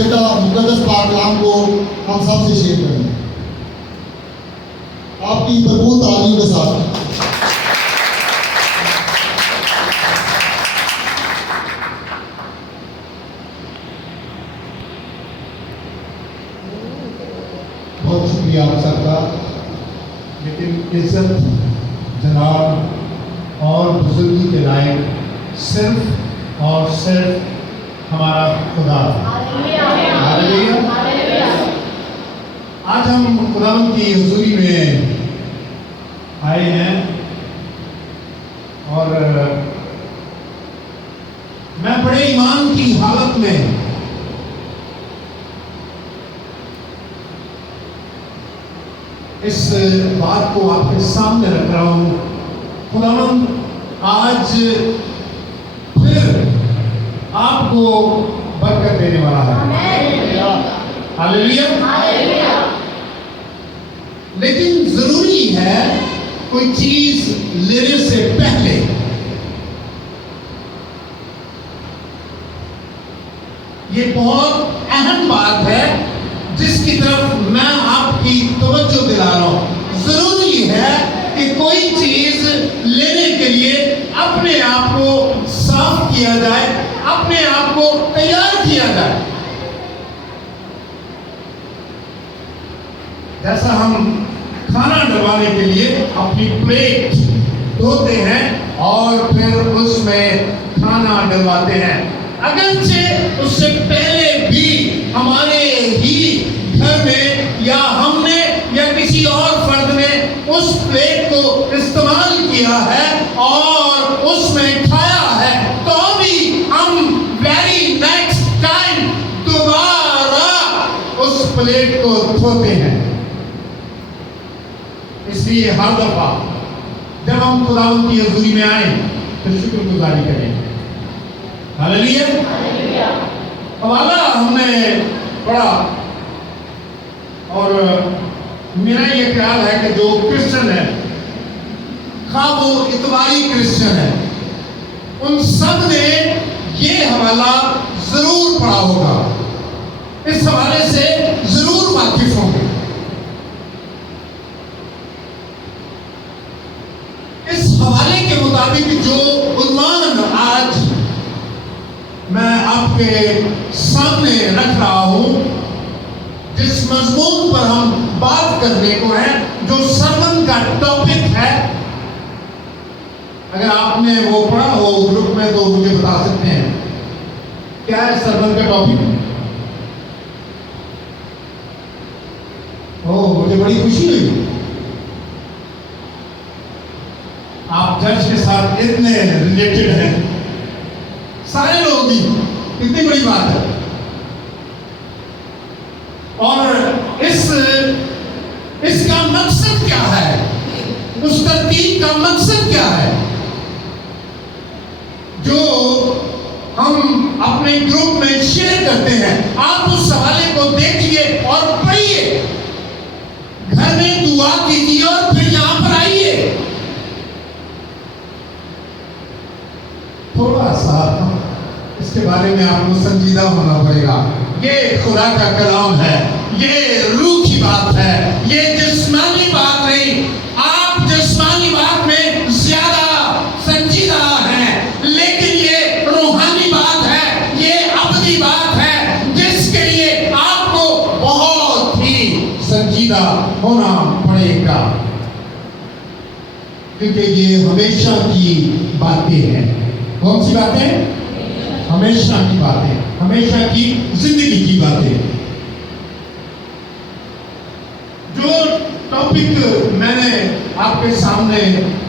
जिंदा मुकद्दस पाक कलाम को हम सब से शेयर करें। आपकी भरपूर तालियों के साथ बहुत शुक्रिया आप सबका। लेकिन इज्जत, जनाब और बुजुर्गी के लायक सिर्फ और सिर्फ हमारा खुदा। आज हम खुदावंद की हुजूरी में आए हैं और मैं बड़े ईमान की हालत में इस बात को आपके सामने रख रहा हूं। खुदावंद आज फिर आपको बरकत देने वाला है। हालेलुया। लेकिन जरूरी है कोई चीज लेने से पहले ये बहुत अहम बात है जिसकी तरफ मैं आपकी तवज्जो दिला रहा हूं। जरूरी है कि कोई चीज लेने के लिए अपने आप को साफ किया जाए, अपने आप को तैयार किया जाए। जैसा हम खाना डलवाने के लिए अपनी प्लेट धोते हैं और फिर उसमें खाना डलवाते हैं, अगरचे उससे पहले भी हमारे ही घर में या हमने या किसी और फर्द ने उस प्लेट को इस्तेमाल किया है और उसमें खाया है, तो भी हम वेरी नेक्स्ट टाइम दोबारा उस प्लेट को धोते हैं। इसलिए हर दफा जब हम खुदावंद की हुजूरी में आए तो शुक्रगुजारी करें। हालेलुया। हवाला हमने पढ़ा और मेरा ये ख्याल है कि जो क्रिश्चियन है, खा वो इतवारी क्रिश्चियन है, उन सब ने ये हवाला जरूर पढ़ा होगा, इस हवाले से जरूर वाकिफ होंगे। इस हवाले के मुताबिक जो उन्वान आज मैं आपके सामने रख रहा हूं, जिस मजमून पर हम बात करने को है, जो सरमन का टॉपिक है, अगर आपने वो पढ़ा हो ग्रुप में तो मुझे बता सकते हैं क्या है सरमन का टॉपिक। ओह, मुझे बड़ी खुशी हुई, आप चर्च के साथ इतने रिलेटेड हैं, सारे लोग भी, कितनी बड़ी बात है। और इसका मकसद क्या है, उस तरतीब का मकसद क्या है जो हम अपने ग्रुप में शेयर करते हैं। आप उस हवाले को देखिए और पढ़िए, घर में दुआ कीजिए और फिर यहां पर आइए। थोड़ा सा इसके बारे में आपको संजीदा होना पड़ेगा। ये खुदा का कलाम है, ये रूह की बात है, ये जिस्मानी बात नहीं। आप जिस्मानी बात में ज्यादा संजीदा हैं, लेकिन ये रूहानी बात है, ये अबदी बात है, जिसके लिए आपको बहुत ही संजीदा होना पड़ेगा, क्योंकि ये हमेशा की बातें हैं। कौन सी बातें? हमेशा की बातें, हमेशा की जिंदगी की बातें। जो टॉपिक मैंने आपके सामने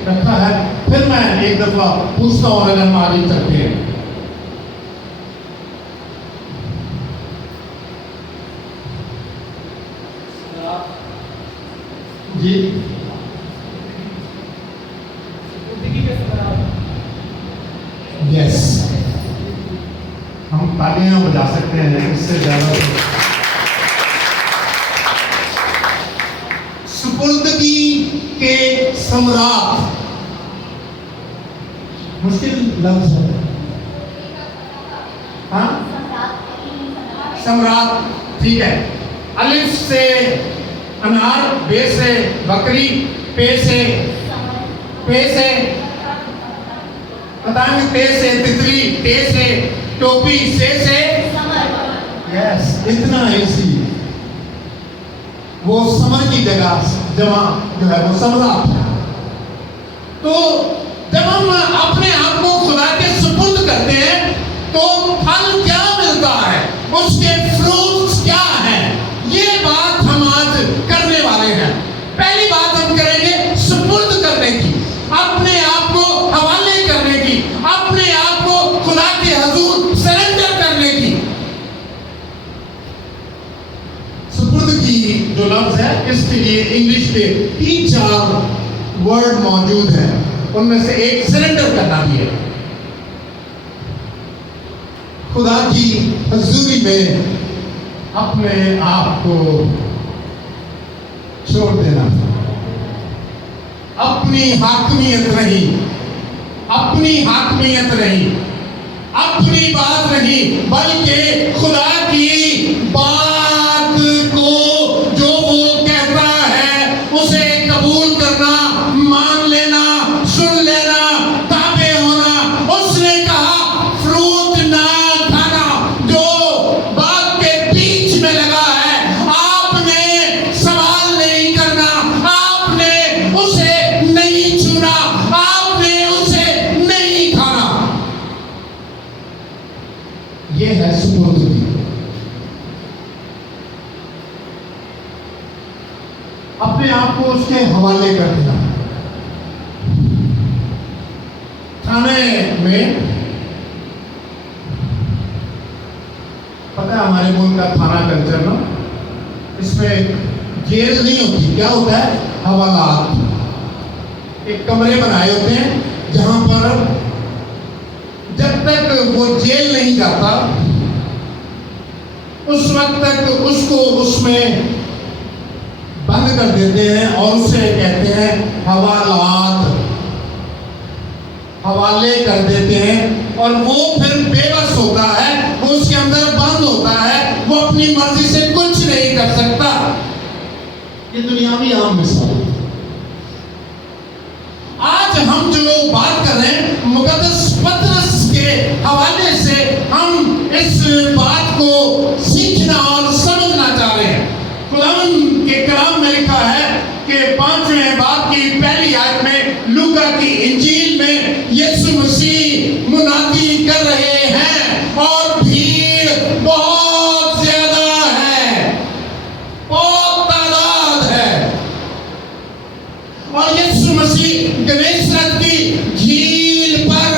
रखा है, फिर मैं एक दफा पूछता हूं, अगर हम आगे चलते हैं। जी, यस, हम तालियां बजा सकते हैं, इससे ज्यादा सुपुर्दगी के सम्राट, मुश्किल लफ्ज है। हाँ, सम्राट, ठीक है। अलिफ से अनार, बे से बकरी, पे से बताएंगे, ते से तितली, टे से टोपी, से यस, इतना इजी। वो समर की जगह जमा जो है वो सम्राट है। तो जब हम अपने आप को खुदा के सुपुर्द करते हैं तो फल क्या मिलता है, उसके फ्रूट्स क्या हैं, ये बात हम आज करने वाले हैं। पहली बात हम करेंगे सुपुर्द करने की, अपने आप को हवाले करने की, अपने आप को खुदा के हजूर सरेंडर करने की। सुपुर्द की जो लफ्ज है, इसके लिए इंग्लिश के 3-4 वर्ड मौजूद हैं, उनमें से एक सरेंडर करना भी है। खुदा की हजूरी में अपने आप को छोड़ देना, अपनी हाकमियत नहीं, अपनी बात नहीं, बल्कि खुदा की बात को जो वो कहता है उसे कबूल करना, मान लेना, सुन लेना, ताबे होना। उसने कहा फ्रूट ना खाना जो बाग के बीच में लगा है, आपने सवाल नहीं करना, आपने उसे नहीं छूना, आपने उसे नहीं खाना। ये है सुपुर्दगी। अपने आप को उसके हवाले कर देना। खाने में पता है हमारे मुल्क का खाना कल्चर ना, इसमें जेल नहीं होती, क्या होता है, हवालात। एक कमरे बनाए होते हैं जहां पर जब तक वो जेल नहीं जाता उस वक्त तक उसको उसमें बंद कर देते हैं और उसे कहते हैं हवालात, हवाले कर देते हैं। और वो फिर बेबस होता है, वो उसके अंदर बंद होता है, वो अपनी मर्जी से कुछ नहीं कर सकता। ये दुनियावी आम मिसाल। आज हम जो बात कर रहे हैं मुकद्दस पतरस के हवाले से, हम इस बात को सीखना और समझना चाह रहे हैं। खुदावंद के कलाम में लिखा है कि 5वें बाब की पहली आयत में, लूका की इंजील में यीशु मसीह मुनादी कर रहे हैं और भीड़ बहुत ज्यादा है, बहुत तादाद है। और यीशु मसीह गनेसरत की झील पर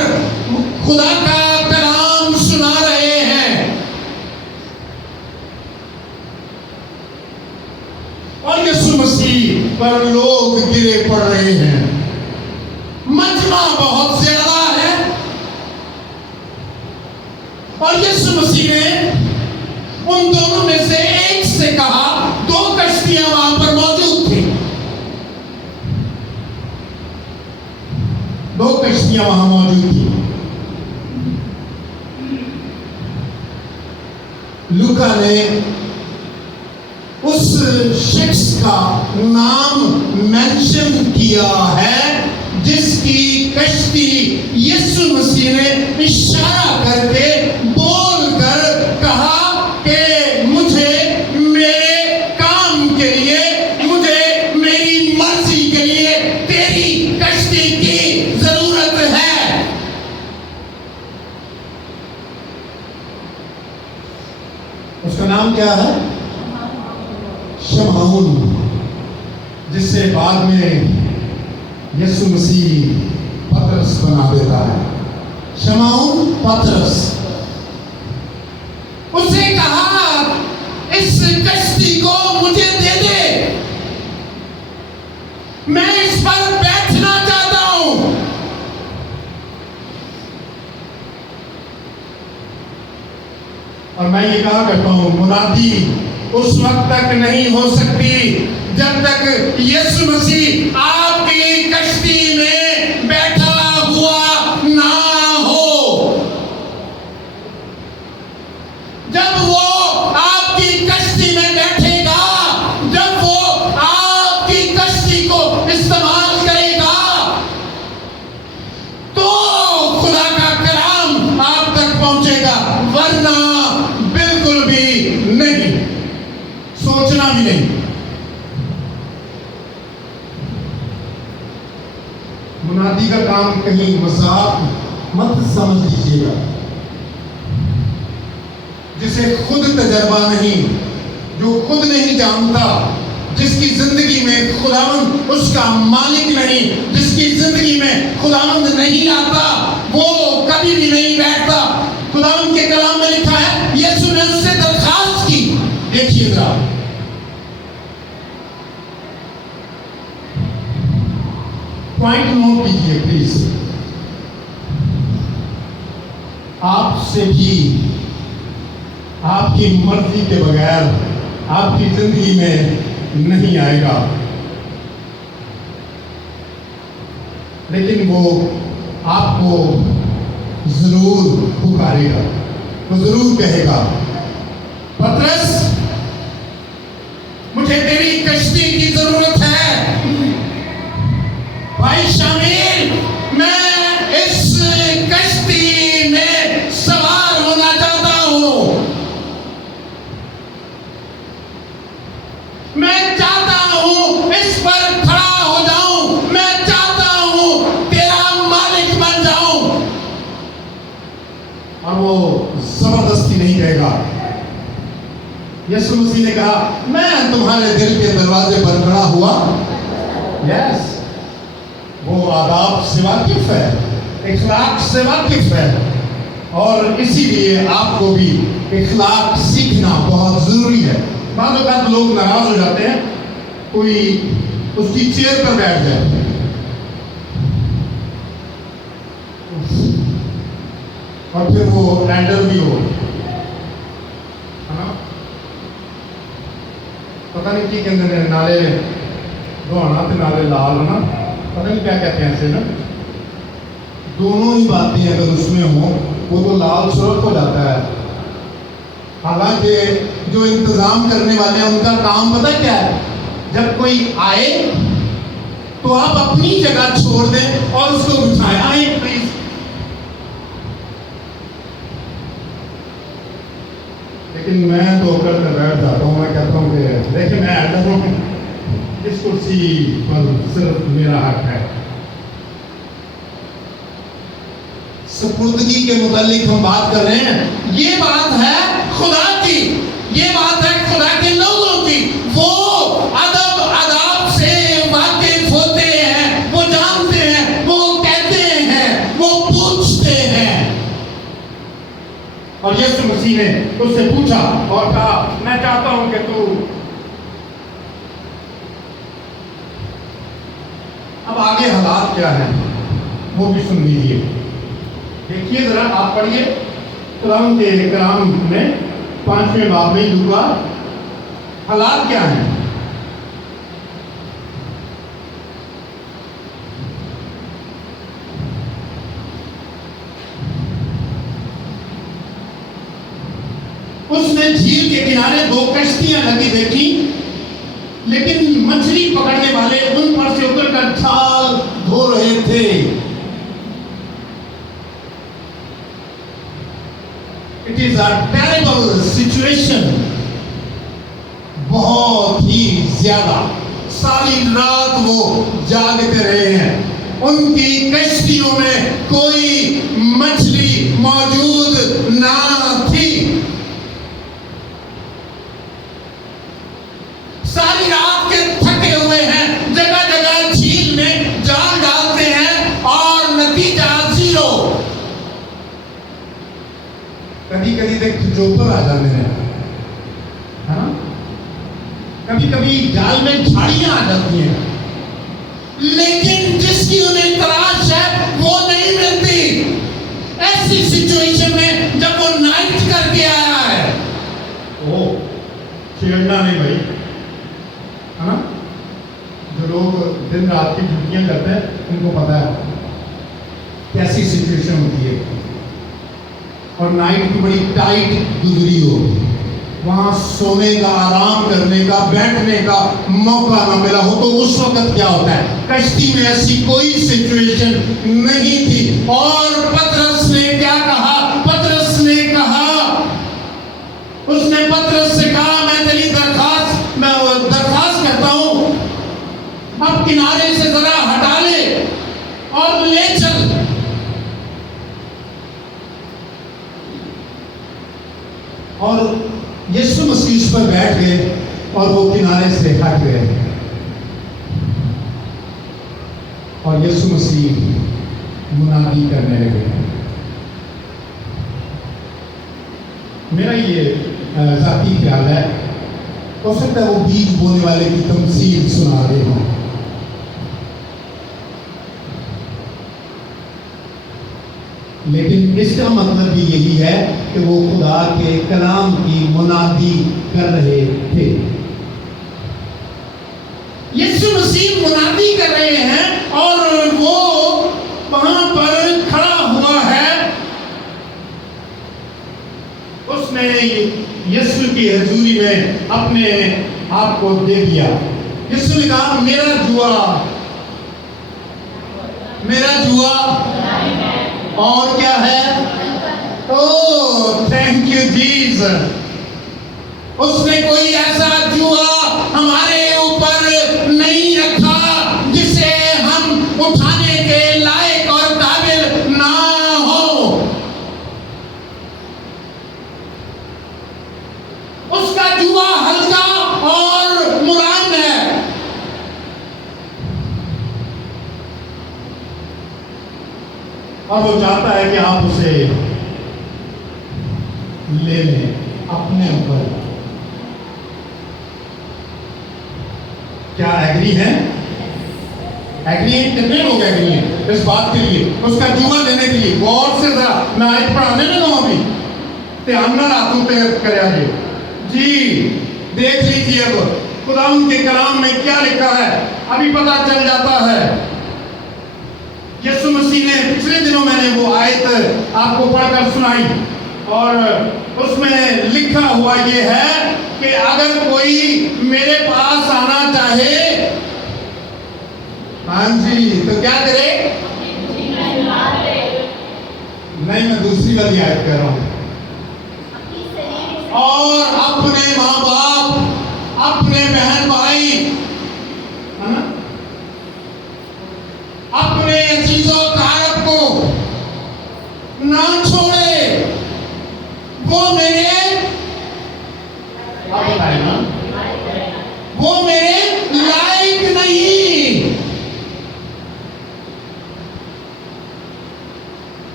खुदा का कलाम सुना रहे हैं और यीशु मसीह पर लोग गिरे पड़ रहे हैं। मजमा बहुत ज्यादा है और यीशु मसीह ने उन दोनों में से एक से कहा, 2 कश्तियां वहां पर मौजूद थी, 2 कश्तियां वहां मौजूद थी। लूका ने उस शख्स का नाम मेंशन किया है जिसकी कश्ती यीशु मसीह ने इशारा करके बोलकर कहा कि मुझे मेरे काम के लिए, मुझे मेरी मर्जी के लिए तेरी कश्ती की जरूरत है। उसका नाम क्या है? शमौन, जिससे बाद में यीशु मसीह पतरस बना देता है। शमौन पतरस। उसने कहा इस कश्ती को मुझे दे दे, मैं इस पर बैठना चाहता हूं। और मैं ये कहा करता हूं, मुनादी उस वक्त तक नहीं हो सकती जब तक यीशु मसीह आपकी कश्ती में बैठा हुआ ना हो। जब वो भी नहीं। मुनादी का काम कहीं मजाक मत समझ लीजिएगा। जिसे खुद तजर्बा नहीं, जो खुद नहीं जानता, जिसकी जिंदगी में खुदावंद उसका मालिक नहीं, जिसकी जिंदगी में खुदावंद नहीं आता, वो कभी भी नहीं बैठता। खुदावंद के कलाम में लिखा है, यीशु ने उससे दरखास्त की। देखिए जरा, पॉइंट नोट कीजिए प्लीज। आपसे भी आपकी मर्जी के बगैर आपकी जिंदगी में नहीं आएगा, लेकिन वो आपको जरूर पुकारेगा, वो जरूर कहेगा, पतरस मुझे तेरी कश्ती की जरूरत है। भाई शामिल, मैं इस कश्ती में सवार होना चाहता हूं। मैं चाहता हूं इस पर खड़ा हो जाऊं। मैं चाहता हूं तेरा मालिक बन जाऊं। और वो जबरदस्ती नहीं कहेगा। यीशु मसीह ने कहा, मैं तुम्हारे दिल के दरवाजे पर खड़ा हुआ। यस, वो आदाब से वाकिफ है, इखलाक से वाकिफ है, और इसीलिए आपको भी इखलाक सीखना बहुत जरूरी है। बाद वक्त लोग नाराज हो जाते हैं, कोई उसकी चेयर पर बैठ जाए, और फिर वो हैंडल भी हो, है ना? पता नहीं की कहते हैं, नाले दोहाना तो नाले लाल, है ना? पता नहीं क्या कहते हैं ऐसे ना। दोनों ही बातें अगर उसमें हो, वो तो लाल सुर्ख हो जाता है। हालांकि जो इंतजाम करने वाले हैं उनका काम पता क्या है, जब कोई आए तो आप अपनी जगह छोड़ दें और उसको बिठाएं। आए प्लीज। लेकिन मैं तो करके बैठ जाता हूँ। मैं कहता हूँ कि देखिए, मैं एडर हूँ, इस कुर्सी पर सिर्फ मेरा हक है। सुपुर्दगी के मुतालिक हम बात कर रहे हैं। ये बात है खुदा की, ये बात है खुदा के लोगों की। वो अदब आदाब से वाकिफ होते हैं, वो जानते हैं, वो कहते हैं, वो पूछते हैं। और यीशु मसीह ने उससे पूछा और कहा, मैं चाहता हूं कि तू अब आगे हालात क्या है वो भी सुन लीजिए। देखिए जरा, आप पढ़िए कुरान के कलाम में 5वें बाब में लूका, हालात क्या हैं। उसने झील के किनारे 2 कश्तियां लगी देखी, लेकिन मछली पकड़ने वाले उन पर से उतरकर छाल धो रहे थे। It is a terrible situation. बहुत ही ज्यादा सारी रात वो जागते रहे हैं। उनकी कश्तियों में कोई मछली मौजूद ना थी। सारी रात के थके हुए हैं, जगह जगह झील में जाल डालते हैं और नतीजा 0। कभी कभी देख चोपर आ जाते हैं, है ना? कभी कभी जाल में झाड़ियां आ जाती हैं, लेकिन जिसकी उन्हें तलाश है वो नहीं मिलती। ऐसी सिचुएशन में जब वो नाइट करके आया है, ओ छेड़ना नहीं भाई, है ना? जो लोग दिन रात की ड्यूटियां करते हैं उनको पता है कैसी सिचुएशन होती है। और नाइट की बड़ी टाइट गुजरी हो, वहां सोने का, आराम करने का, बैठने का मौका ना मिला हो, तो उस वक्त क्या होता है? कश्ती में ऐसी कोई सिचुएशन नहीं थी। और पतरस ने क्या कहा? पतरस ने कहा, उसने पतरस से कहा, मैं तेरी दरखास्त, मैं अब किनारे से जरा हटा ले और ले चल। और यीशु मसीह उस पर बैठ गए और वो किनारे से हट गए और यीशु मसीह मुनादी करने लगे। मेरा ये जाती ख्याल है, हो सकता है वो बीज बोने वाले की तमसील सुना रहे हों। लेकिन इसका मतलब भी यही है कि वो खुदा के कलाम की मुनादी कर रहे थे। यीशु मसीह मुनादी कर रहे हैं और वो वहां पर खड़ा हुआ है। उसने यीशु की हजूरी में अपने आप को दे दिया। यीशु ने कहा मेरा जुआ और क्या है? Oh thank you Jesus. उसने कोई ऐसा जुआ हमारे ऊपर नहीं रखा जिसे हम उठाने के लायक और काबिल ना हो। उसका जुआ हल्का और मुलायम है। और वो चाहता है कि आप उसे ले लें अपने ऊपर। क्या एग्री है? एग्री है? कितने लोग एग्री हैं इस बात के लिए, उसका जुआ लेने के लिए? गौर से जरा मैं आज पढ़ाने लगा हूं अभी, ध्यान ना रातों तक करे जी। देख लीजिए अब खुदा उनके कलाम में क्या लिखा है, अभी पता चल जाता है। यीशु मसीह ने पिछले दिनों मैंने वो आयत आपको पढ़कर सुनाई और उसमें लिखा हुआ ये है कि अगर कोई मेरे पास आना चाहे, हाँ जी, तो क्या करे? नहीं, मैं दूसरी वाली आयत कर रहा हूं। और अपने माँ बाप, अपने बहन भाई, है ना, अपने चीजों कारक को ना छोड़े, वो मेरे, आप बताइए ना, वो मेरे लायक नहीं।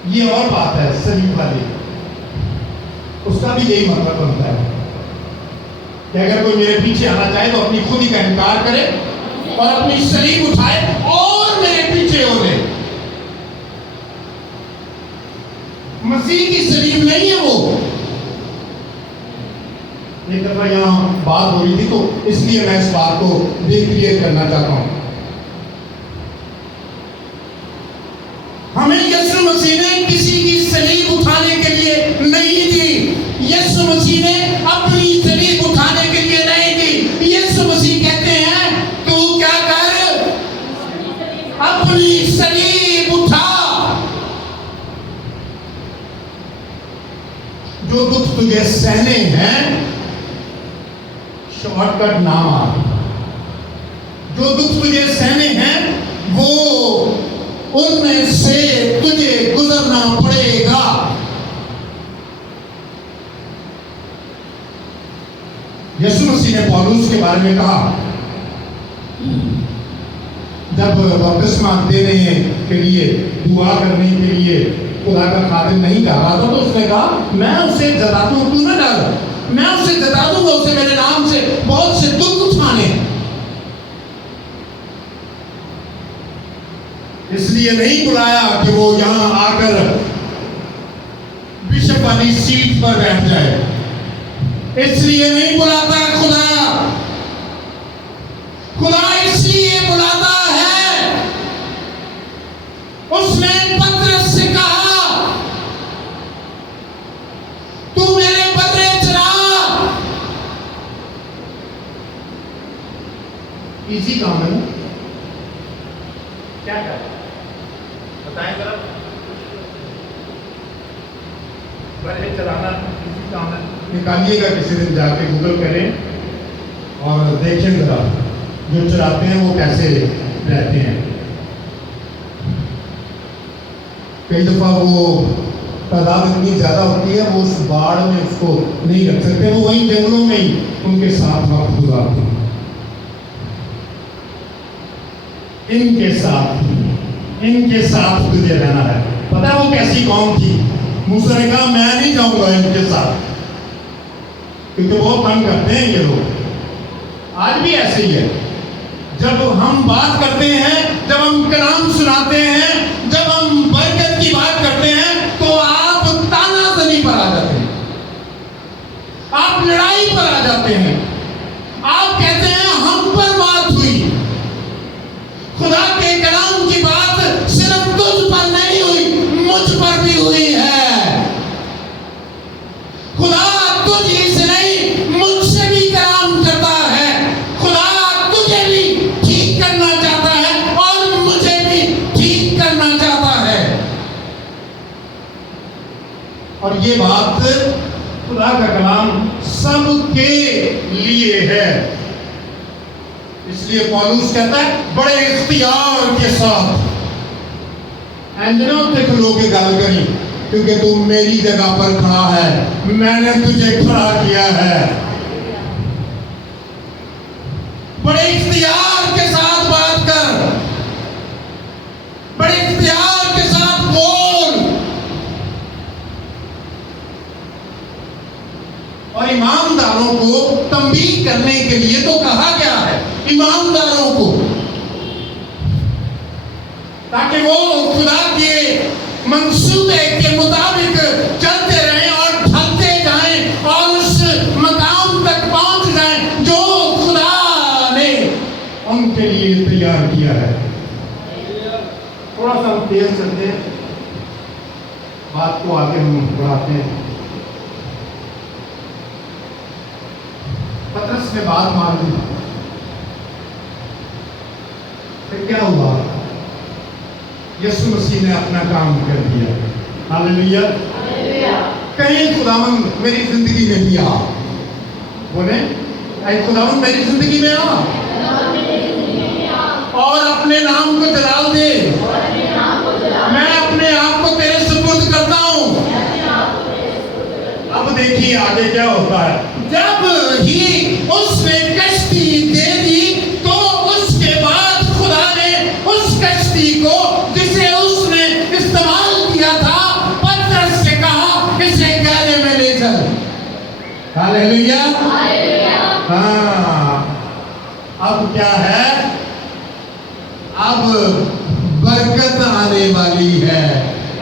ये और बात है सलीम वाली, उसका भी यही मतलब बनता है कि अगर कोई मेरे पीछे आना चाहे तो अपनी खुद ही का इनकार करे और अपनी सलीम उठाए और मेरे पीछे हो ले। मसीह की सलीम नहीं है वो। एक दफा यहाँ बात हो रही थी तो इसलिए मैं इस बात को क्लियर करना चाहता हूं। हमें यीशु मसीह ने किसी की सलीब उठाने के लिए नहीं दी। यीशु मसीह ने अपनी सलीब उठाने के लिए नहीं दी। यीशु मसीह कहते हैं तू क्या कर, अपनी सलीब उठा। जो दुख तुझे सहने हैं, शॉर्टकट नाम आ, जो दुख तुझे सहने हैं वो उनमें से तुझे गुजरना पड़ेगा। यीशु मसीह ने पौलुस के बारे में कहा, जब बपतिस्मा देने के लिए, दुआ करने के लिए खुदा का खादिम नहीं जा रहा था तो उसने कहा मैं उसे जता दूं, तू ना डर, मैं उसे जता दूंगा, उसे मेरे नाम से बहुत से दुख उठाने। इसलिए नहीं बुलाया कि वो यहां आकर बिशप वाली सीट पर बैठ जाए। इसलिए नहीं बुलाता खुदा इसलिए बुलाता है। उसने पतरस से कहा तू मेरे बदले चला। इसी काम है ना, क्या कर बताएं जरा, बदले चलाना इसी काम है। निकालिएगा किसी दिन जाके गूगल करें और देखें जरा जो चलाते हैं वो कैसे रहते हैं। कई दफा वो तादाद इतनी ज़्यादा होती है वो उस बाढ़ में उसको नहीं रख सकते, वो वहीं जंगलों में ही उनके साथ वक्त गुजारते हैं। इनके साथ तुझे रहना है। पता है वो कैसी कौम थी? मूसा ने कहा मैं नहीं जाऊंगा इनके साथ, क्योंकि बहुत तंग करते हैं ये लोग। आज भी ऐसे ही है। जब हम बात करते हैं, जब हम कलाम सुनाते हैं, जब हम बरकत की बात करते हैं, तो आप तानाज़नी पर आ जाते हैं, आप लड़ाई पर आ जाते हैं, आप कहते हैं हम पर बात हुई। खुदा के कलाम की बात सिर्फ तुझ पर नहीं हुई, मुझ पर भी हुई है। खुदा तुझे से नहीं मुझसे भी कलाम करता है। खुदा तुझे भी ठीक करना चाहता है और मुझे भी ठीक करना चाहता है। और ये बात खुदा का कलाम सबके लिए है। इसलिए पौलुस कहता है बड़े इख्तियार के साथ एंजनों से खलो के गल करी, क्योंकि तू मेरी जगह पर खड़ा है, मैंने तुझे खड़ा किया है। बड़े इख्तियार के साथ बात कर, बड़े इख्तियार के साथ बोल। और ईमानदारों को तंबीह करने के लिए तो कहा गया है, ईमानदारों को, ताकि वो खुदा के मंसूबे के मुताबिक चलते रहें और ढलते जाएं और उस मकाम तक पहुंच जाएं जो खुदा ने उनके लिए तैयार किया है। थोड़ा सा हम तेज चलते हैं, बात को आगे हम बढ़ाते हैं। पतरस ने बात मान ली, फिर क्या हुआ? यीशु मसीह ने अपना काम कर दिया। हालेलुया। कहीं खुदावंद मेरी जिंदगी में भी आ, बोले ऐ खुदावंद मेरी जिंदगी में आ और अपने नाम को जलाल दे। मैं अपने आप को तेरे सुपुर्द करता हूँ। अब देखिए आगे क्या होता है। जब ही उसने कश्ती दे दी तो उसके बाद खुदा ने उस कश्ती को जिसे उसने इस्तेमाल किया था पतरस से कहा इसे गहरे में ले चल। हालेलुया। हाँ, अब क्या है? अब बरकत आने वाली है,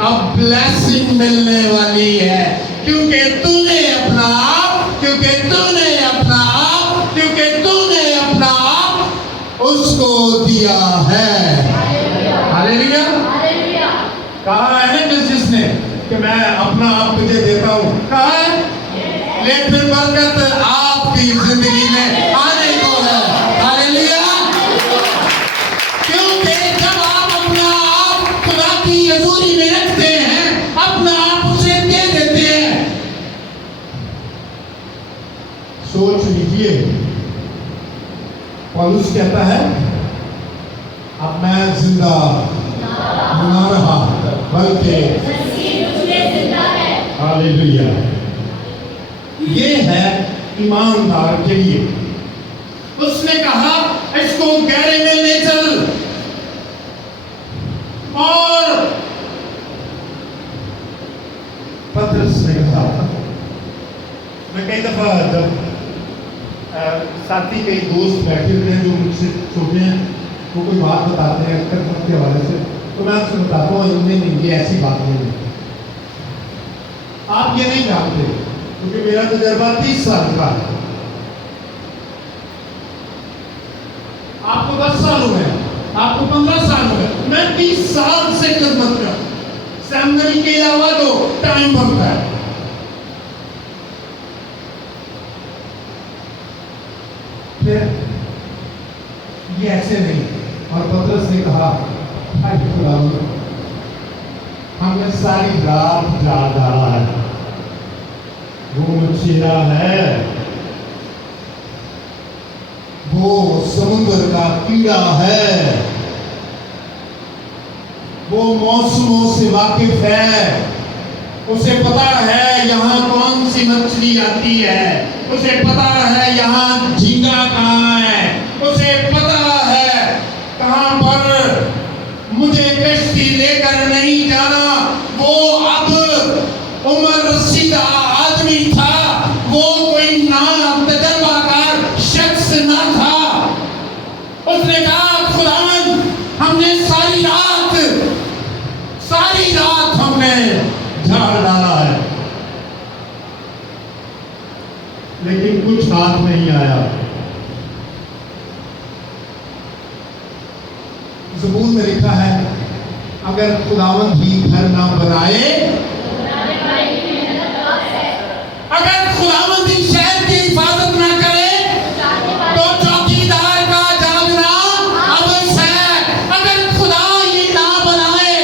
अब ब्लेसिंग मिलने वाली है, क्योंकि तूने अपना आप, क्योंकि तूने अपना आप, क्योंकि तूने अपना आप उसको दिया है। हालेलुया। कहा है ना जिसने कि मैं अपना आप तुझे देता हूं, कहा है, लेकिन फिर बरकत आपकी जिंदगी में आने को है। हालेलुया। क्योंकि जब आप अपना आप खुदा की हजूरी में रखते हैं, अपना आप उसे दे देते हैं। सोच लीजिए, पौलुस कहता है अब मैं जिंदा ना रहा बल्कि हालेलुया। ये है ईमानदार के लिए। उसने कहा इसको गहरे में ले चल, और पतरस ने कहा, मैं कई दफा जब साथी कई दोस्त बैठे हुए हैं जो मुझसे छोटे हैं, वो कोई बात बताते हैं खिदमत के हवाले से, तो मैं आपसे बताता हूँ इनमें ये ऐसी बात नहीं है। आप ये नहीं जानते, क्योंकि मेरा तजर्बा 30 साल का है। आपको 10 साल हुए, आपको 15 साल हुए, मैं 30 साल से खिदमत कर, सेमिनरी के अलावा जो टाइम बनता है। फिर ये ऐसे नहीं। और पतरस ने कहा हमने सारी रात जाग डाला है, वो मछेरा है, वो समुद्र का कीड़ा है, वो मौसमों से वाकिफ है, उसे पता है यहाँ कौन सी मछली आती है, उसे पता है यहाँ झींगा कहाँ है, उसे पता है कहाँ पर मुझे कश्ती लेकर नहीं जाना। वो अब उम्र रसीदा आदमी था, वो कोई ना तजर्बाकार शख्स ना था। उसने कहा खुदावंद हमने सारी रात हमने झाड़ डाला है, लेकिन कुछ हाथ नहीं आया। ज़बूर में लिखा है अगर खुदावंद ही घर ना बनाए, अगर खुदावंद ही शहर की हिफाजत ना करे तो चौकीदार का जागना अवश्य है। अगर खुदा ही ना बनाए,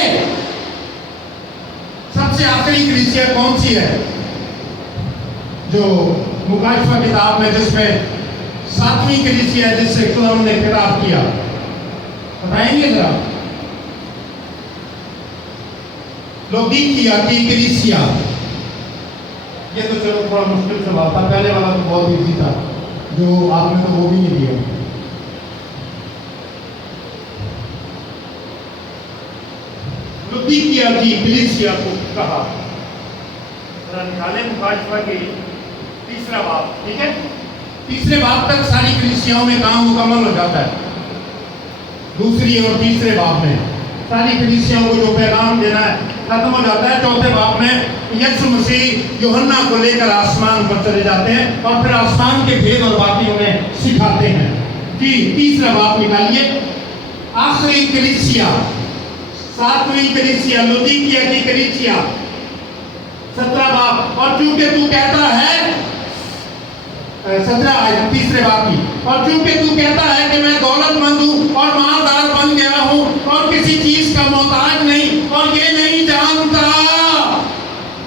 सबसे आखिरी कलीसिया कौन सी है जो मुकाशफा किताब में, जिसमें 7वीं कलीसिया है जिससे खुदावंद ने खिताब किया, बताएंगे जरा? लौदीकिया की कलीसिया। ये तो चलो थोड़ा मुश्किल सवाल था, पहले वाला तो बहुत इजी था, जो आपने तो वो भी नहीं दिया। लौदीकिया की कलीसिया को कहा, जरा निकालें मुकाशफा की 3रा बाब, ठीक है? 3रे बाब तक सारी कलीसियाओं में काम मुकम्मल हो जाता है। 2रे और 3रे बाब में सारी कलीसियाओं को जो पैगाम देना है खत्म हो जाता है। 4थे बाब में यीशु मसीह यूहन्ना को लेकर आसमान पर चले जाते हैं और फिर आसमान के भेद और बातें उन्हें सिखाते हैं। जी 3रा बाब निकालिए। आखिरी कलीसिया, 7वीं कलीसिया, लौदीकिया की कलीसिया, 17 बाब। और चूंकि तू कहता है 17 आयत 3रे बाब की, और चूंकि तू कहता है कि मैं दौलतमंद हूं और मालदार बन गया हूं और किसी चीज का मोहताज नहीं, और ये नहीं जानता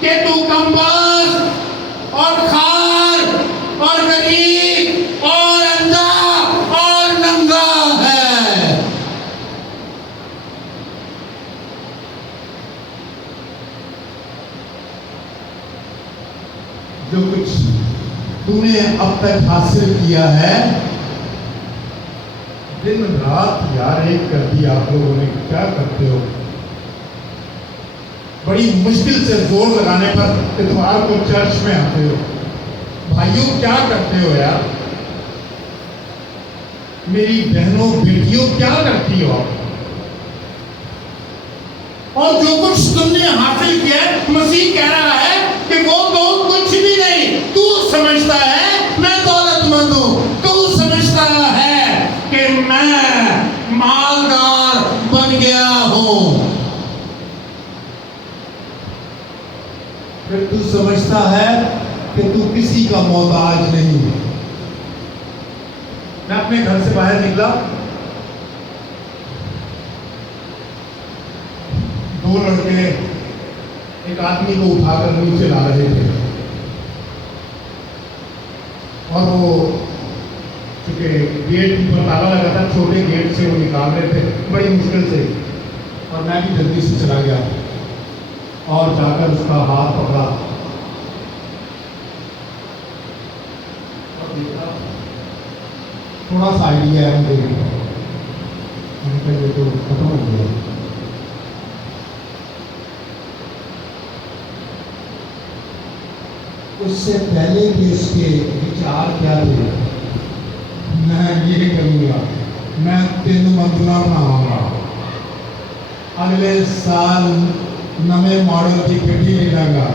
कि तू कमबख्त और खार और गरीब और अंधा और नंगा है। जो कुछ तूने अब तक हासिल किया है, दिन रात यार एक कर दिया आप लोगों ने, क्या करते हो? बड़ी मुश्किल से जोर लगाने पर इतवार को चर्च में आते हो। भाइयों क्या करते हो यार? मेरी बहनों बेटियों क्या करती हो आप? और जो कुछ तुमने हासिल किया है, मसीह कह रहा है कि वो तो कुछ भी नहीं। तू समझता है मैं दौलतमंद हूं, तू समझता है कि मैं मालदार बन गया हूं, फिर तू समझता है कि तू किसी का मोहताज नहीं। मैं अपने घर से बाहर निकला, 2 लड़के एक आदमी को उठाकर नीचे ला रहे थे, और वो चूंकि गेट पर ताला लगा था, छोटे गेट से वो निकाल रहे थे बड़ी मुश्किल से, और मैं भी जल्दी से चला गया और जाकर उसका हाथ पकड़ा और देखा, थोड़ा सा आइडिया है मुझे, ये तो खत्म हो गया। उससे पहले कि उसके विचार क्या थे, मैं ये करूँगा, मैं 3 मंजिला बनाऊंगा, अगले साल नए मॉडल की पेटी ले लूंगा।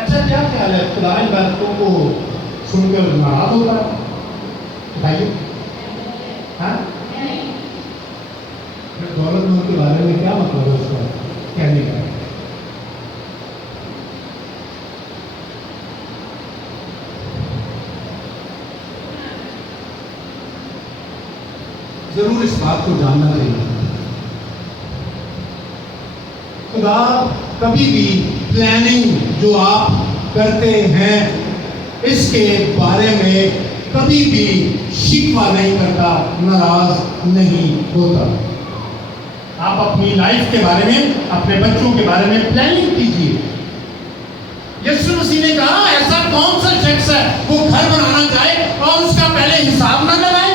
अच्छा क्या ख्याल है? खुदा इन बातों को सुनकर नाराज होता है? बताइए। हाँ, दौलतमंद के बारे में क्या मतलब है उसका कहने का? जरूर इस बात को जानना चाहिए, खुदा कभी भी प्लानिंग जो आप करते हैं इसके बारे में कभी भी शिकवा नहीं करता, नाराज नहीं होता। आप अपनी लाइफ के बारे में, अपने बच्चों के बारे में प्लानिंग कीजिए। यीशु मसीह ने कहा ऐसा कौन सा शख्स है वो घर बनाना चाहे और उसका पहले हिसाब ना लगाए?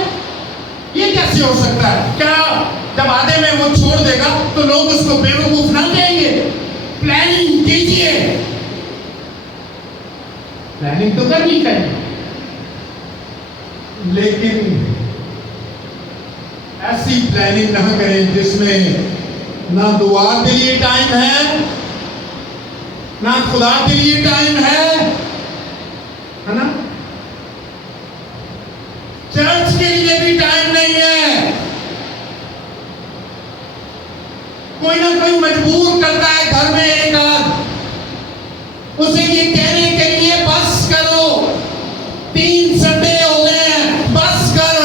ये कैसे हो सकता है? क्या जब आधे में वो छोड़ देगा तो लोग उसको बेवकूफ ना कहेंगे? प्लानिंग कीजिए, प्लानिंग तो करनी चाहिए, लेकिन ऐसी प्लानिंग ना करें जिसमें ना दुआ के लिए टाइम है, ना खुदा के लिए टाइम है ना? चर्च के लिए भी टाइम नहीं है। कोई ना कोई मजबूर करता है घर में एक आध उसे ये कहने के लिए बस करो, 3 संडे हो गए हैं, बस कर,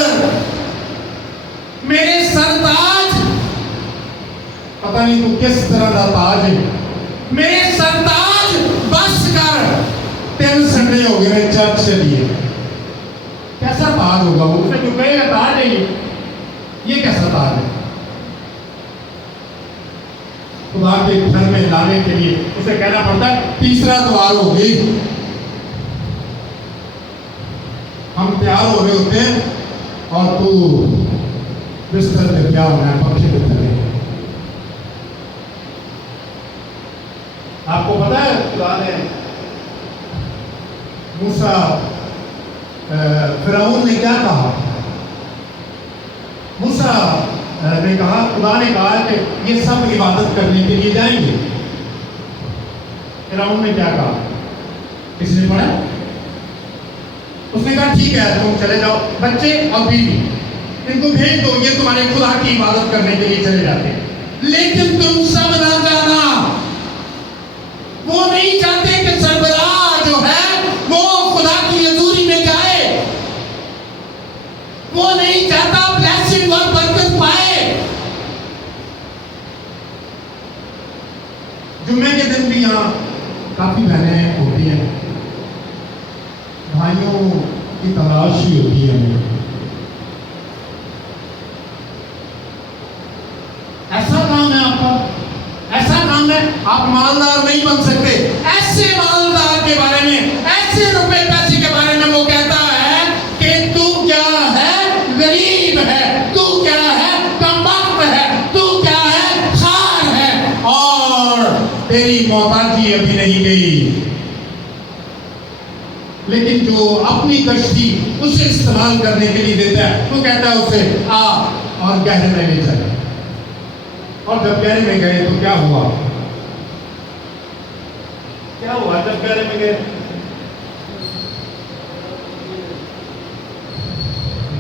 मेरे सरताज, पता नहीं तू किस तरह का ताज है, मेरे सरताज बस कर, 3 संडे हो गए चर्च से लिए। कैसा ताज होगा वो? उसे जो कहेगा ताज है ये कैसा ताज है? खुदा के घर में लाने के लिए उसे कहना पड़ता है 3रा द्वार हो गई। हम तैयार हो रहे होते हैं और तू बिस्तर पे क्या होना है, पक्षी पे चले। आपको पता है खुदा ने मूसा फिरौन ने क्या कहा? मूसा ने कहा, खुदा ने कहा कि ये सब इबादत करने के लिए जाएंगे। फिरौन ने क्या कहा? किसने पढ़ा? उसने कहा ठीक है तुम चले जाओ, बच्चे और बीवी इनको भेज दो, ये तुम्हारे खुदा की इबादत करने के लिए चले जाते हैं। लेकिन तुम सब ना जाना। वो नहीं चाहते कि सरबराह जो है वो खुदा की हजूरी में जाए, वो नहीं चाहता ब्लेसिंग और बरकत पाए। जुम्मे के दिन भी यहाँ काफी बहनें होती हैं, भाइयों की तलाश ही होती है हमें। ऐसा काम है आपका, ऐसा काम है, आप मालदार नहीं बन सकते। ऐसे मालदार के बारे में, ऐसे रुपए पैसे के बारे में वो कहता है कि तू क्या है, गरीब है, तू क्या है, कमबख्त है, तू क्या है, खार है, और तेरी मोहताजी अभी नहीं गई। लेकिन जो अपनी कश्ती उसे इस्तेमाल करने के लिए देता है, वो कहता है उसे आ और गहरे में ले चल। और जब गहरे में गए तो क्या हुआ? क्या हुआ जब गहरे में गए?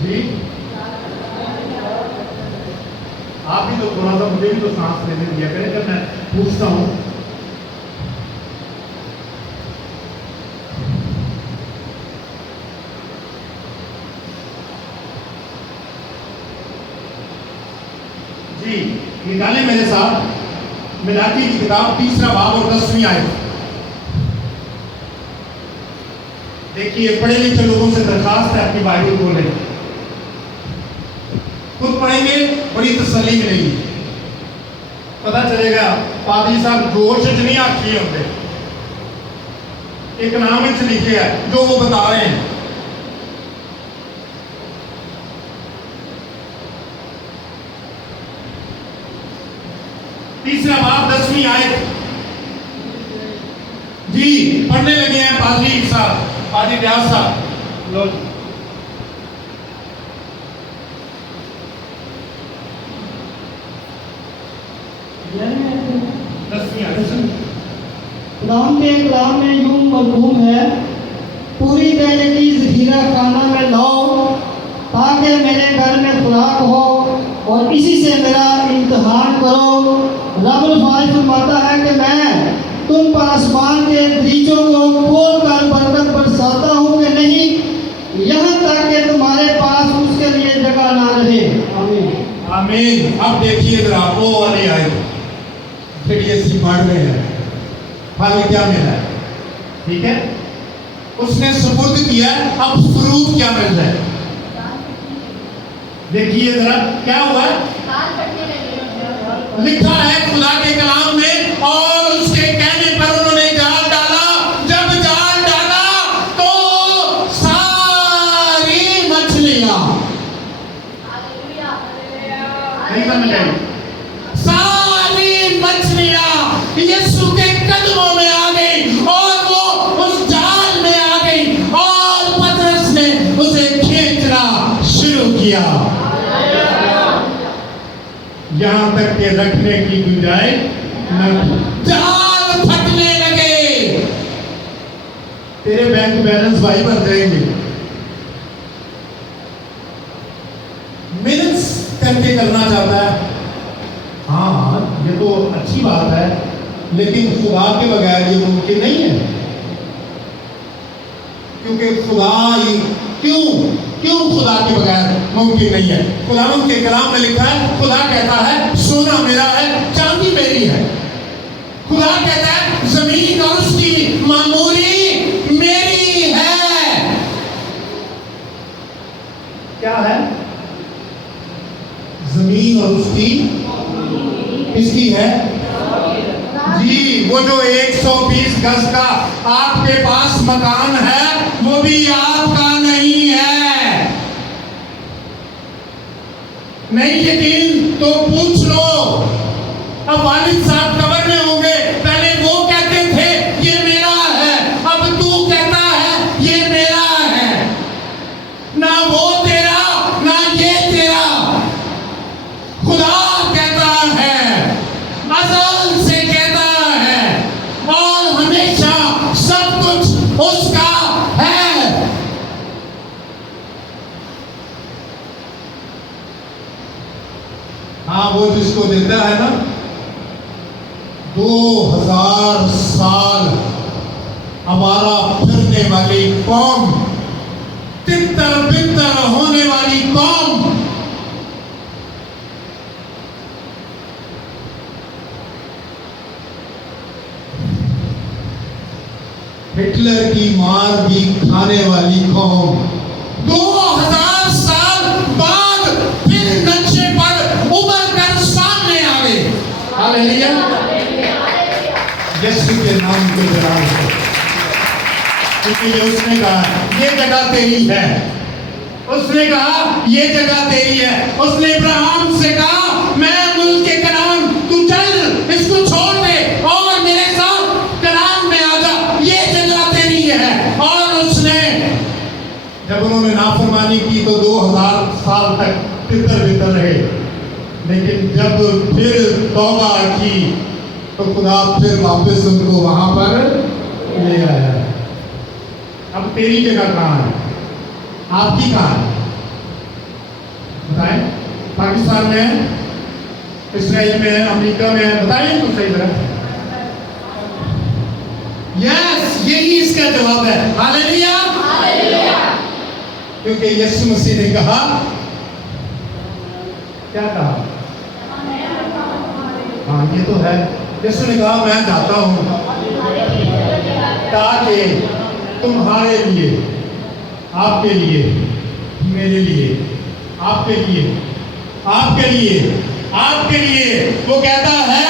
जी आप भी तो थोड़ा सा, मुझे भी तो सांस लेने दिया करें जब मैं पूछता हूं। जी निकालें मेरे साथ मिलाती की किताब 3रा बाब और 10वीं आयत। देखिए पढ़े लिखे लोगों से दरखास्त है अपनी बाइबल खोलें, खुद पढ़ेंगे बड़ी तसल्ली मिलेगी। पता चलेगा पादरी साहब जोश च नहीं आखी होंगे, एक नाम लिखे है जो वो बता रहे हैं। तीसरा बाब 10वीं आयत। जी पढ़ने लगे हैं पादरी साहब, पादरी व्यास साहब। लो कलाम के कलाम में यूं मरहूम है, पूरी दहलीज़ ज़ख़ीरा खाना में लाओ ताकि मेरे घर में खुराक हो और इसी से मेरा इम्तिहान करो। रब्बुल फाज़िल फरमाता है कि मैं तुम पर आसमान के दरीचों को खोल कर बरकत बरसाता हूँ कि नहीं, यहाँ तक कि तुम्हारे पास उसके लिए जगह ना रहे। आमीन आमीन। अब देखिए जरा वो वाली आयत फिर पढ़ रहे हैं, फल क्या मिला है? ठीक है, उसने सुपुर्द किया, अब फ्रूट क्या मिल रहा है? देखिए जरा क्या हुआ है? लिखा है खुदा के कलाम में, और उसके कहने पर उन्होंने जाल डाला। जब जाल डाला तो सारी मछलियां, नहीं समझ आई, सारी मछलियां यीशु के कदमों में आ गई और वो उस जाल में आ गई और पतरस ने उसे खींचना शुरू किया, यहां तक के रखने की गुंजाइश न, जाल फटने लगे। तेरे बैंक बैलेंस भाई बढ़ जाएंगे। मिनट्स करके करना चाहता है, हाँ ये तो अच्छी बात है, लेकिन खुदा के बगैर ये मुमकिन नहीं है, क्योंकि खुदा ही क्यों खुदा के बगैर मुमकिन नहीं है। खुदा के कलाम में लिखा है, खुदा कहता है सोना मेरा है, चांदी मेरी है। खुदा कहता है जमीन और उसकी मामूली मेरी है। क्या है? जमीन और उसकी किसकी है? जी, वो जो 120 गज का आपके पास मकान है वो भी आपका नहीं है। नहीं यकीन तो पूछ लो। अब वालिद साहब कब्र में होंगे, पहले वो कहते थे ये मेरा है, अब तू कहता है ये मेरा है। ना वो तेरा ना ये तेरा, खुदा कहता है, अज़ल से कहता है, और हमेशा सब कुछ उसका है। हाँ, वो जिसको देता है ना, 2000 साल हमारा फिरने वाली कौम, तितर बितर होने वाली कौम, हिटलर की मार भी खाने वाली कौम, 2000 साल बाद फिर नक्शे पर उभर कर सामने आ गए। हालेलुया, यीशु के नाम को जलाल हो, क्योंकि ये उसने कहा ये जगह तेरी है। उसने कहा ये जगह तेरी है। उसने इब्राहिम से कहा मैं मुल्क कनान, तू चल इसको छोड़ दे और मेरे साथ कनान में आ जा, ये जगह तेरी है। और उसने जब उन्होंने नाफरमानी की तो 2000 साल तक तितर बितर रहे, लेकिन जब फिर तौबा की तो खुदा फिर वापस उनको वहां पर ले आया। अब तेरी जगह कहाँ है? आपकी कहाँ है? बताएं। पाकिस्तान में है, इसराइल में है, अमेरिका में है, बताएं तो सही तरह। यस, यही इसका जवाब है। हालेलुया, क्योंकि यीशु मसीह ने कहा, क्या कहा? हाँ ये तो है। यीशु ने कहा मैं जाता हूं ताकि तुम्हारे लिए, आपके लिए, मेरे लिए, आपके लिए, आपके लिए, आपके लिए, वो कहता है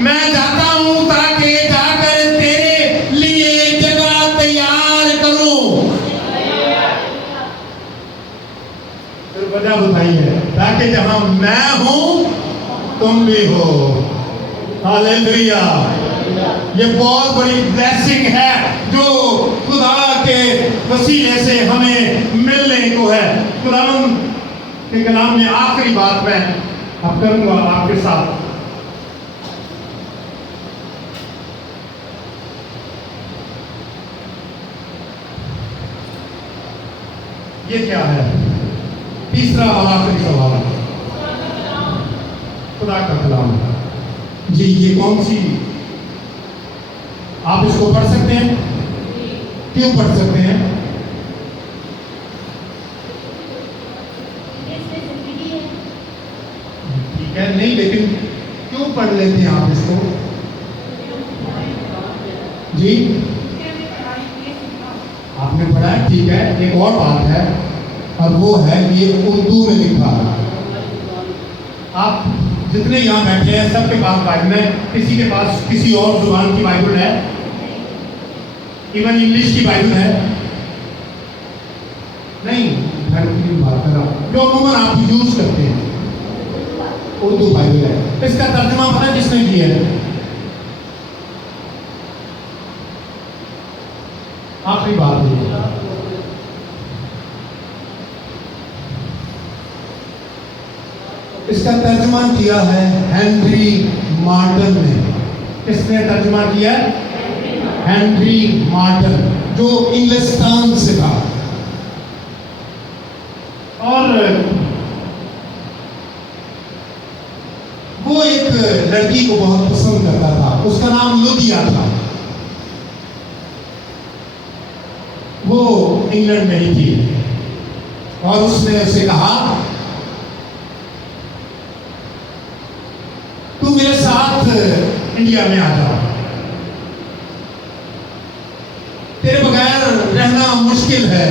मैं जाता हूं ताकि जाकर तेरे लिए जगह तैयार करूं। फिर वजह बताई है, ताकि जहां मैं हूं तुम भी हो। हालेलुया, ये बहुत बड़ी ब्लेसिंग है जो खुदा के वसीले से हमें मिलने को है। खुदावंद के कलाम में आखिरी बात मैं अब करूंगा आपके साथ। ये क्या है? तीसरा और आखिरी सवाल, खुदा का कलाम जी, ये कौन सी, आप इसको पढ़ सकते हैं? क्यों पढ़ सकते हैं? ठीक है, नहीं लेकिन क्यों पढ़ लेते हैं आप इसको? जी आपने पढ़ा है, ठीक है। एक और बात है, और वो है ये उर्दू में लिखा है। आप जितने यहाँ बैठे हैं सबके पास बाइबल है। किसी के पास किसी और जुबान की बाइबल है? इवन इंग्लिश की बाइबल है? नहीं, घर की बात कर रहा हूं जो अमूमन आप यूज करते हैं, उर्दू बाइबल है। इसका तर्जुमा पता किसने किया है? आखिरी बात है, इसका तर्जुमा किया है हेनरी मार्टन ने। किसने तर्जुमा किया? हेनरी मार्टन, जो इंग्लिस्तान से था। और वो एक लड़की को बहुत पसंद करता था, उसका नाम लुदिया था। वो इंग्लैंड में ही थी और उसने उसे कहा, तू मेरे साथ इंडिया में आ जा, तेरे बगैर रहना मुश्किल है,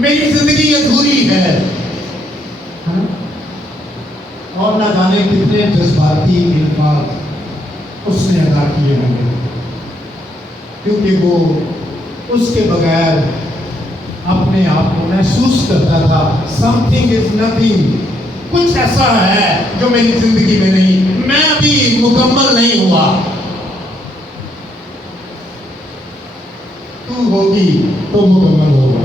मेरी जिंदगी अधूरी है। और ना जाने कितने जज्बाती अल्फाज उसने अदा किए होंगे, क्योंकि वो उसके बगैर अपने आप को महसूस करता था समथिंग इज नथिंग, कुछ ऐसा है जो मेरी जिंदगी में नहीं, मैं अभी मुकम्मल नहीं हुआ। तू होगी तो मुकम्मल होगा।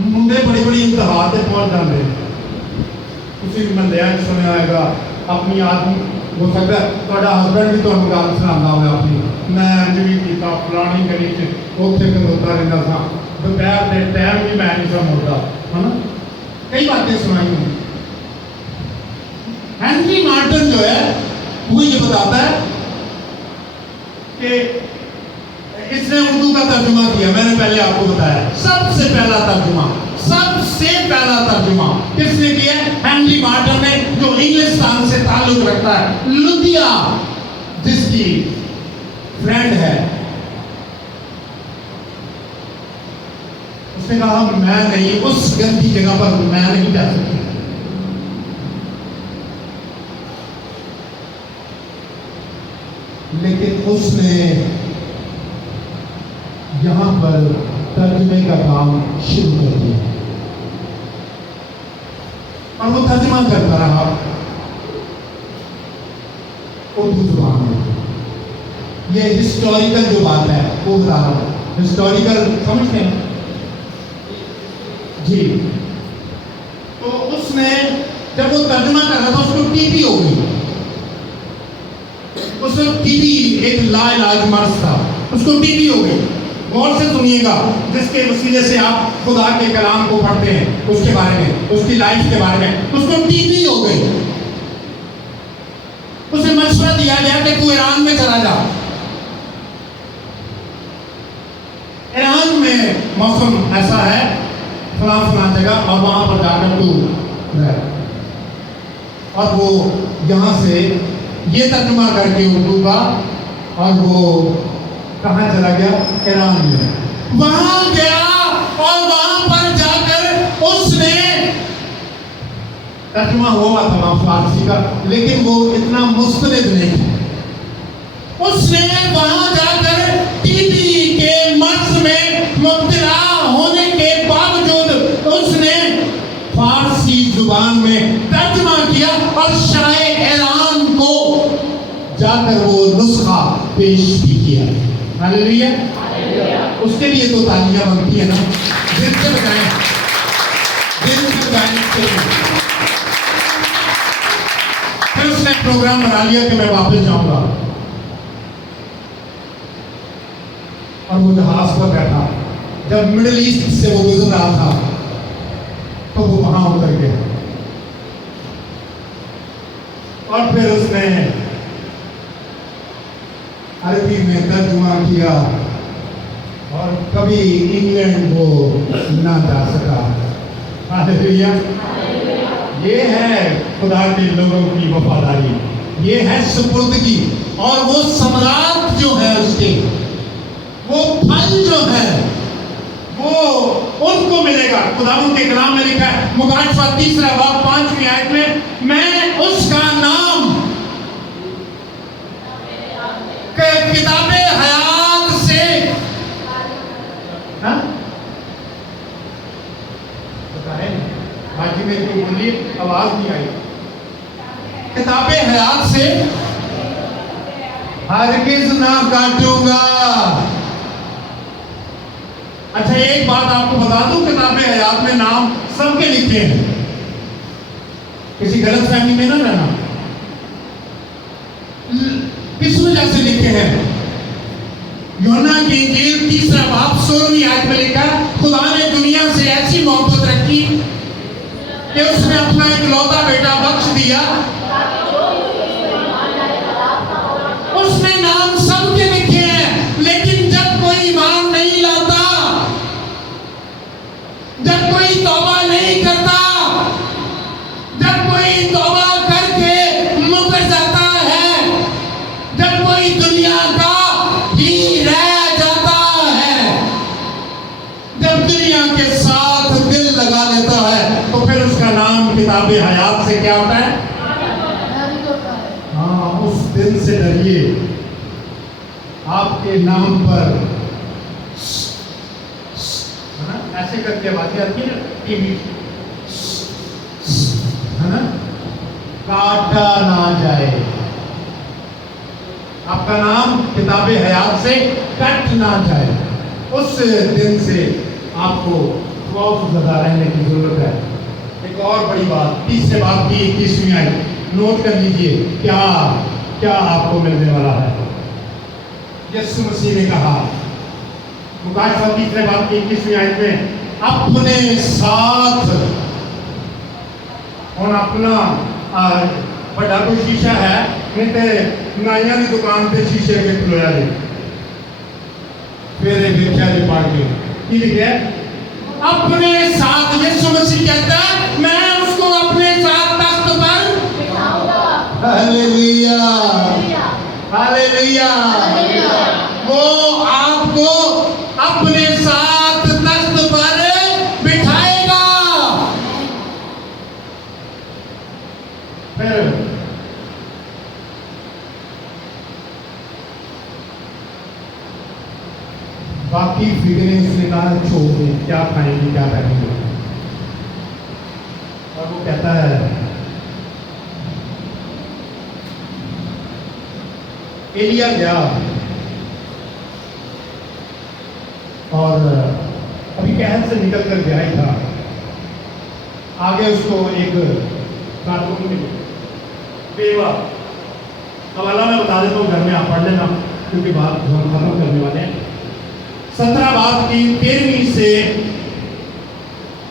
मुंडे बड़ी बड़ी इंतहा से पहुंच जाते, उसी बंदे सुने आएगा अपनी आदमी हो सकता है ਤੁਹਾਡਾ ਹਸਬੰਡ भी ਤੁਹਾਨੂੰ ਗੱਲ ਸੁਣਾਉਂਦਾ ਹੋਵੇ ਆਪਣੀ, मैं ਅੱਜ भी ਕੀਤਾ ਫਲਾਣੀ ਗਲੀ 'ਚ ਉੱਥੇ ਖਲੋਤਾ ਰਹਿੰਦਾ ਸਾਂ, दोपहर के टाइम भी मैं नहीं समझता, है ना, कई बातें सुनाई हुई। हेनरी मार्टन जो है वो ये बताता है कि इसने उर्दू का तर्जुमा किया, मैंने पहले आपको बताया, सबसे पहला तर्जुमा किसने किया? हेनरी मार्टन ने, जो इंग्लिस्तान से ताल्लुक रखता है, लुदिया जिसकी फ्रेंड है। उसने कहा मैं नहीं, उस गंदी जगह पर मैं नहीं जा सकती। लेकिन उसने यहां पर तर्जुमे का काम शुरू कर दिया और वो तर्जुमा करता रहा उर्दू जुबान में। ये हिस्टोरिकल जो बात है वो बता रहा हूं, हिस्टोरिकल समझते हैं जी। तो उसने जब वो तर्जुमा कर रहा था उसको टीबी हो गई, उसको टीबी, एक लाइलाज मर्ज था, उसको टीबी हो गई। गौर से सुनिएगा, जिसके वसीले से आप खुदा के कलाम को पढ़ते हैं उसके बारे में, उसकी लाइफ के बारे में, उसको टीबी हो गई। उसे मशवरा दिया गया कि तू ईरान में चला जा, ईरान में मौसम ऐसा है फला जगह, और वहां पर जाकर तू रह। और वो यहाँ से ये तर्जुमा करके उर्दू का, और वो कहाँ चला गया? ईरान में। वहां गया और वहां पर जाकर उसने तर्जुमा हुआ था वहां फारसी का, लेकिन वो इतना मुस्तनिद नहीं था। उसने वहां जाकर टीबी के मर्ज में मुब्तला होने के बावजूद उसने फारसी जुबान में तर्जुमा किया और शाये ईरान को जाकर वो नुस्खा पेश भी किया। हालेलुया। उसके लिए तो तालियां बनती है ना, दिल से बजाएं, दिल से बजाएं। फिर उसने प्रोग्राम बना लिया कि मैं वापस जाऊंगा, और वो जहाज पर बैठा। जब मिडिल ईस्ट से वो गुजर रहा था तो वो वहां उतर गया, और फिर उसने अरबी में तर्जुमा किया, और कभी इंग्लैंड वो ना जा सका। हालेलुया। ये है खुदा के लोगों की वफादारी, ये है सुपुर्दगी। और वो सम्राट जो है उसके, वो फल जो है वो उनको मिलेगा। खुदावंद के कलाम में लिखा है मुकाशफा 3 बाब 5वीं आयत में, मैं उसका नाम किताबे हयात से बाजी में क्यों बोली, आवाज नहीं आई। किताबे हयात से हरगिज ना काटूंगा। अच्छा एक बात आपको बता दूं, किताबे हयात में नाम सबके लिखे हैं, किसी गलत फहमी में ना रहना। किस वजह से लिखे हैं? यूहन्ना की इंजील 3 बाब 16वीं आयत में लिखा, खुदा ने दुनिया से ऐसी मोहब्बत रखी कि उसने अपना इकलौता बेटा बख्श दिया। उसने नाम सबके लिखे हैं, लेकिन जब कोई ईमान नहीं लाता, जब कोई तौबा नहीं करता, जब कोई तौबा करके मुकर जाता है, जब कोई दुनिया का ही रह जाता है, जब दुनिया के साथ दिल लगा लेता है, तो फिर उसका नाम किताबे हयात से क्या होता है? हाँ, उस दिन से डरिए। आपके नाम पर ऐसे करके आवाजें आती है ना टीवी, है ना, काटा ना जाए, आपका नाम किताबे हयात से कट ना जाए। उस दिन से आपको खौफजदा रहने की जरूरत है। एक और बड़ी बात, 3 बाब की 21वीं आयत नोट कर लीजिए, क्या क्या आपको मिलने वाला है। यीशु मसीह ने कहा मुकाशफा 3 बाब की 21वीं आयत में, अपने साथ, और अपना बड़ा कोई शीशा है नहीं तो नाइया की दुकान पे शीशे के खलोया जी, फिर देखा जी पढ़ के की लिखे, अपने साथ। यीशु मसीह कहता है मैं उसको अपने साथ तख्त पर बिठाऊंगा। Hallelujah, hallelujah. वो आपको अपने साथ तख्त पर बिठाएगा। फिर बाकी फिक्रें उसने कहा छोड़ दे, क्या खाएंगे क्या पहनेंगे। और वो कहता है एलिया गया और अभी कहन से निकल कर गया ही था, आगे उसको एक खातून मिली बेवा। हवाला मैं बता देता हूँ, घर में आप पढ़ लेना क्योंकि बात हम खत्म करने वाले हैं। 17 बाब की 13वीं से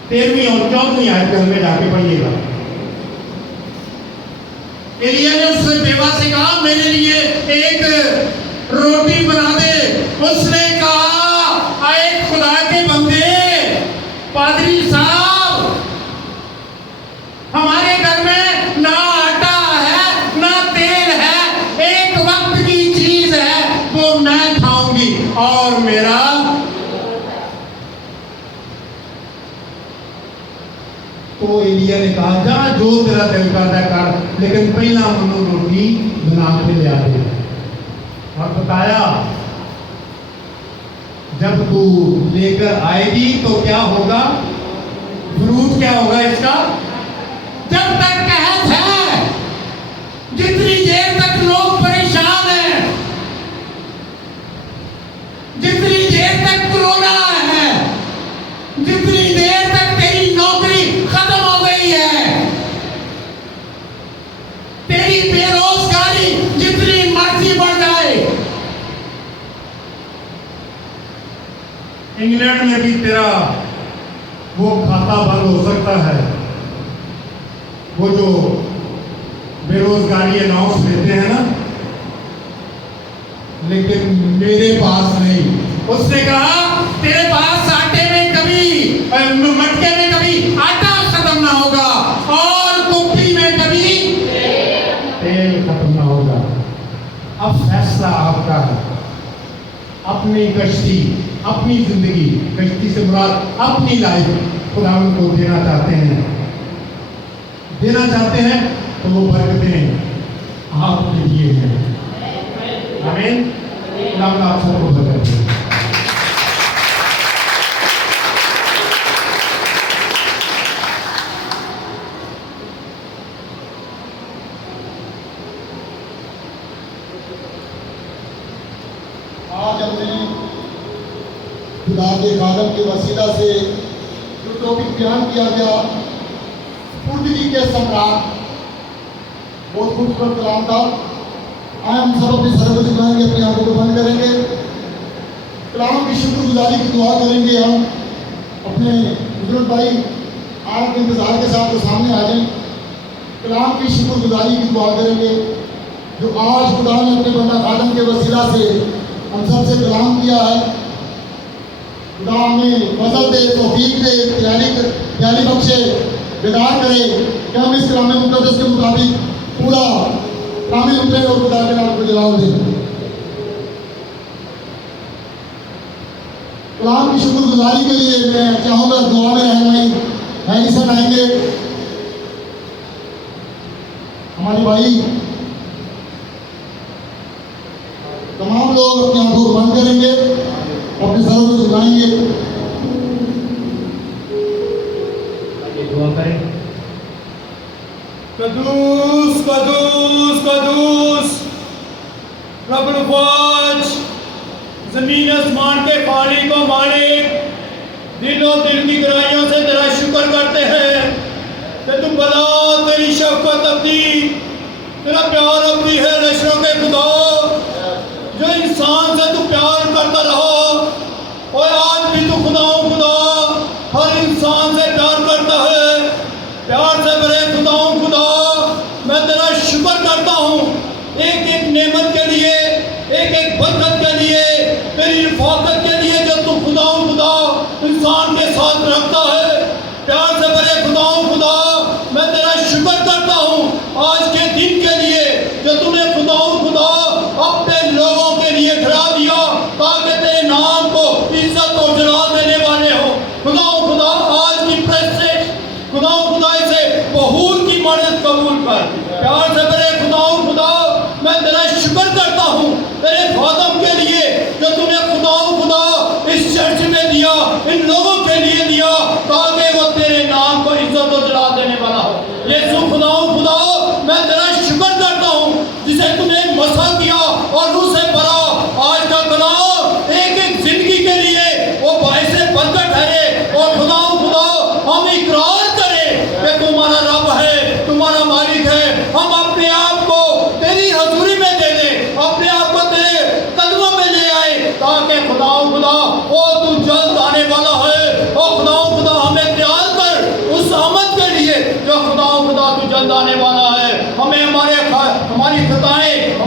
13वीं और 14वीं आयत घर में जाके पढ़िएगा। एलिया ने उस बेवा से कहा मेरे लिए एक रोटी बना दे। उसने कहा आए खुदा के बंदे, पादरी साहब, हमारे घर में ना आटा है ना तेल है, एक वक्त की चीज है वो मैं खाऊंगी और मेरा। तो एलिया ने कहा जा जो तेरा दिल करता कर, लेकिन पहला मनु रोटी बना के ले आ दे। और बताया जब तू लेकर आएगी तो क्या होगा, फ्रूट क्या होगा इसका। जब तक कहत है, जितनी देर तक लोग परेशान हैं, जितनी देर तक कोरोना है, जितनी देर तक तेरी नौकरी खत्म हो गई है, तेरी बेरोजगारी जितनी मर्जी बढ़ जाए, इंग्लैंड में भी तेरा वो खाता बंद हो सकता है, वो जो बेरोजगारी अनाउंस देते हैं ना, लेकिन मेरे पास नहीं। उसने कहा तेरे पास आटे में कभी मटके में कभी आटा खत्म ना होगा और कुप्पी में कभी तेल खत्म ना होगा। अब फैसला आपका है, अपनी कश्ती अपनी जिंदगी, कश्ती से मुराद अपनी लाइफ खुदावंद को देना चाहते हैं तो वो बरकतें आपके लिए हैं। आमीन। खुदावंद आप सबको बरकत दे। आज हमने खुदा के कालम के वसीला से जो टॉपिक बयान किया गया, पुर्तगी के सम्राट, बहुत खूबसूरत कलाम था। आए हम सब अपनी सरबत झुकाएंगे, अपनी आंखों को बंद करेंगे, कलाम की शुक्रगुजारी की दुआ करेंगे। हम अपने बुजुर्ग भाई आपके इंतजार के साथ तो सामने आ जाएं, कलाम की शुक्रगुजारी की दुआ करेंगे जो आज खुदा ने अपने बंदा खादम के वसीला से हम सबसे कलाम किया है। खुदा हमें फजल दे, तौफीक दे, तैयारी बख्शे, बेदार करे कि हम इस कलाम मुक़द्दस के मुताबिक पूरा कामिल उतरे और खुदा के नाम को जलाल दे। कलाम की शुक्रगुजारी के लिए मैं चाहूँगा दुआ में रहनुमाई हैरिसन आएंगे। हमारे भाई तमाम लोग अपनी आंखों को बंद करेंगे, अपने सरों को झुकाएंगे। दुआ करें। कदूस कदूस कदूस रब्बुल फ़ौज, ज़मीन आसमान के खालिक व मालिक, दिलों दिल की गहराइयों से तेरा शुक्र करते हैं कि तू भला, तेरी शफ़क़त अपनी, तेरा प्यार अपनी है लश्करों के खुदा, जो इंसान से तू प्यार करता रहा और आज भी तू खुदा हर इंसान से प्यार करता है। प्यार से भरे खुदा मैं तेरा शुक्र करता हूँ एक एक नेमत के लिए, एक एक बरकत के लिए, तेरी रफ़ाकत के लिए जो तू खुदा इंसान के साथ रखता है। प्यार से भरे खुदा मैं तेरा शुक्र करता हूँ आज के दिन के लिए जो तूने खुदा अपने लोगों के लिए ठहरा दिया ताकि तेरे नाम को इज्जत और जलाल देने वाले हो। खुदा आज की प्रेस से खुदा इसे बहुत की मदद कबूल कर। प्यार से भरे खुदा मैं तेरा शुक्र करता हूँ तेरे खादम के लिए जो तूने खुदा इस चर्च में दिया, इन लोगों के लिए दिया ताकि वो तेरे नाम को इज्जत और जलाल देने वाला हो। यीशु खुदा मैं तेरा शुक्र करता हूँ जिसे तूने मसा किया और रूह से भरा। आज का कलाम एक एक जिंदगी के लिए वो बाइस बरकत ठहरे और खुदा हम इकरार करें कि तुम्हारा रब है, तुम्हारा मालिक है। हम अपने आप को तेरी हजूरी में दे दें, अपने आप को तेरे कदमों में ले आए ताकि खुदा वो